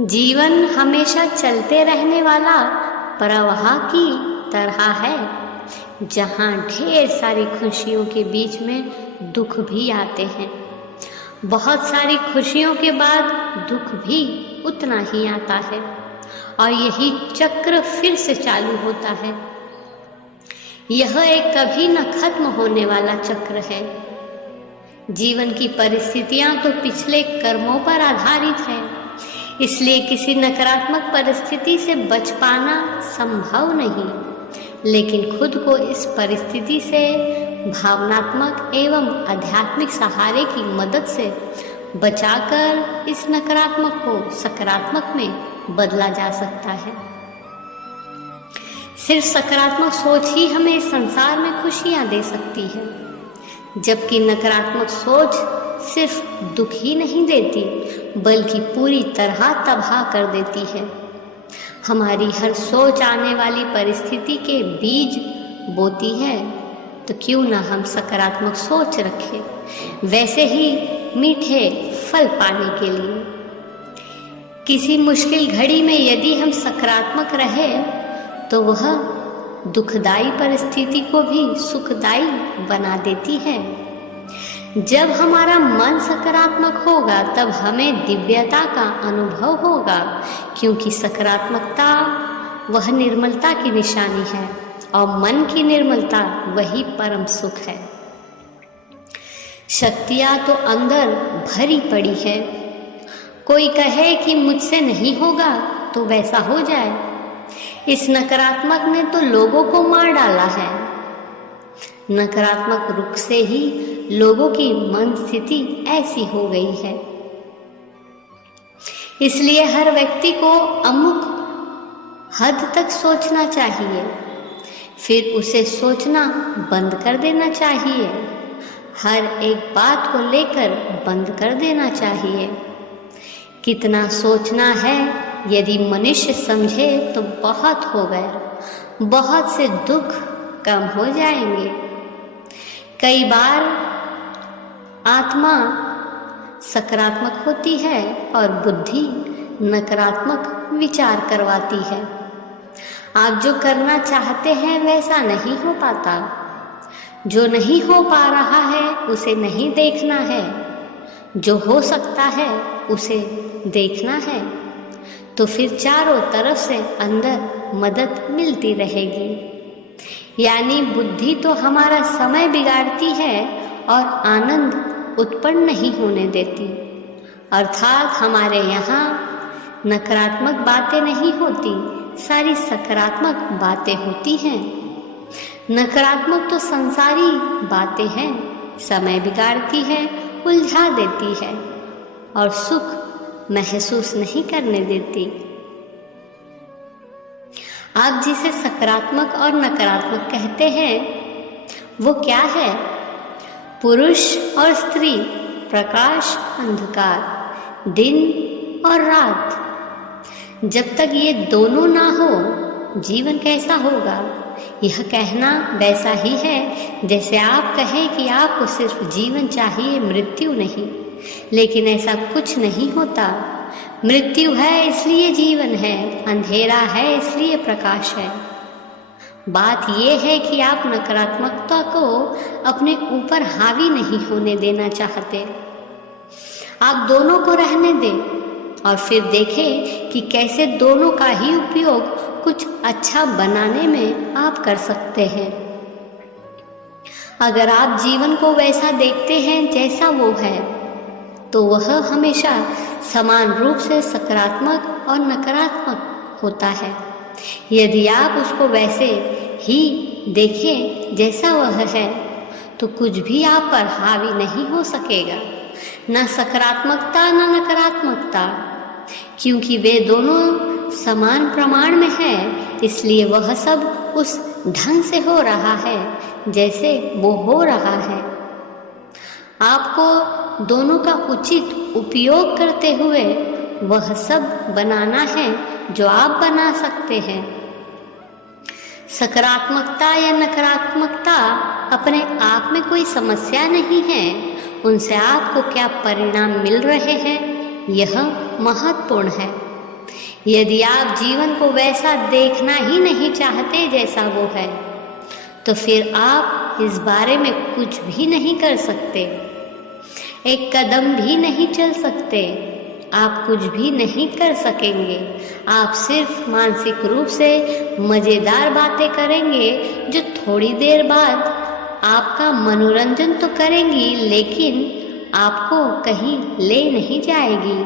जीवन हमेशा चलते रहने वाला प्रवाह की तरह है, जहाँ ढेर सारी खुशियों के बीच में दुख भी आते हैं। बहुत सारी खुशियों के बाद दुख भी उतना ही आता है और यही चक्र फिर से चालू होता है। यह एक कभी न खत्म होने वाला चक्र है। जीवन की परिस्थितियां तो पिछले कर्मों पर आधारित है, इसलिए किसी नकारात्मक परिस्थिति से बच पाना संभव नहीं, लेकिन खुद को इस परिस्थिति से भावनात्मक एवं आध्यात्मिक सहारे की मदद से बचाकर इस नकारात्मक को सकारात्मक में बदला जा सकता है। सिर्फ सकारात्मक सोच ही हमें इस संसार में खुशियां दे सकती है, जबकि नकारात्मक सोच सिर्फ दुख ही नहीं देती बल्कि पूरी तरह तबाह कर देती है। हमारी हर सोच आने वाली परिस्थिति के बीज बोती है, तो क्यों ना हम सकारात्मक सोच रखें, वैसे ही मीठे फल पाने के लिए। किसी मुश्किल घड़ी में यदि हम सकारात्मक रहे तो वह दुखदाई परिस्थिति को भी सुखदाई बना देती है। जब हमारा मन सकारात्मक होगा तब हमें दिव्यता का अनुभव होगा, क्योंकि सकारात्मकता वह निर्मलता की निशानी है और मन की निर्मलता वही परम सुख है। शक्तियाँ तो अंदर भरी पड़ी है। कोई कहे कि मुझसे नहीं होगा तो वैसा हो जाए। इस नकारात्मक ने तो लोगों को मार डाला है। नकारात्मक रुख से ही लोगों की मन स्थिति ऐसी हो गई है। इसलिए हर व्यक्ति को अमुक हद तक सोचना चाहिए, फिर उसे सोचना बंद कर देना चाहिए। हर एक बात को लेकर बंद कर देना चाहिए। कितना सोचना है यदि मनुष्य समझे तो बहुत हो गया, बहुत से दुख कम हो जाएंगे। कई बार आत्मा सकारात्मक होती है और बुद्धि नकारात्मक विचार करवाती है। आप जो करना चाहते हैं वैसा नहीं हो पाता। जो नहीं हो पा रहा है उसे नहीं देखना है, जो हो सकता है उसे देखना है, तो फिर चारों तरफ से अंदर मदद मिलती रहेगी। यानी बुद्धि तो हमारा समय बिगाड़ती है और आनंद उत्पन्न नहीं होने देती। अर्थात हमारे यहाँ नकारात्मक बातें नहीं होती, सारी सकारात्मक बातें होती हैं। नकारात्मक तो संसारी बातें हैं, समय बिगाड़ती है, उलझा देती है और सुख महसूस नहीं करने देती। आप जिसे सकारात्मक और नकारात्मक कहते हैं वो क्या है? पुरुष और स्त्री, प्रकाश अंधकार, दिन और रात। जब तक ये दोनों ना हो जीवन कैसा होगा? यह कहना वैसा ही है जैसे आप कहें कि आपको सिर्फ जीवन चाहिए, मृत्यु नहीं। लेकिन ऐसा कुछ नहीं होता। मृत्यु है इसलिए जीवन है, अंधेरा है इसलिए प्रकाश है। बात यह है कि आप नकारात्मकता को अपने ऊपर हावी नहीं होने देना चाहते। आप दोनों को रहने दें और फिर देखें कि कैसे दोनों का ही उपयोग कुछ अच्छा बनाने में आप कर सकते हैं। अगर आप जीवन को वैसा देखते हैं जैसा वो है, तो वह हमेशा समान रूप से सकारात्मक और नकारात्मक होता है। यदि आप उसको वैसे ही देखें जैसा वह है, तो कुछ भी आप पर हावी नहीं हो सकेगा, न सकारात्मकता न नकारात्मकता, क्योंकि वे दोनों समान प्रमाण में हैं। इसलिए वह सब उस ढंग से हो रहा है जैसे वो हो रहा है। आपको दोनों का उचित उपयोग करते हुए वह सब बनाना है जो आप बना सकते हैं। सकारात्मकता या नकारात्मकता अपने आप में कोई समस्या नहीं है उनसे आपको क्या परिणाम मिल रहे हैं, यह महत्वपूर्ण है। यदि आप जीवन को वैसा देखना ही नहीं चाहते जैसा वो है, तो फिर आप इस बारे में कुछ भी नहीं कर सकते, एक कदम भी नहीं चल सकते, आप कुछ भी नहीं कर सकेंगे। आप सिर्फ मानसिक रूप से मज़ेदार बातें करेंगे जो थोड़ी देर बाद आपका मनोरंजन तो करेंगी, लेकिन आपको कहीं ले नहीं जाएगी।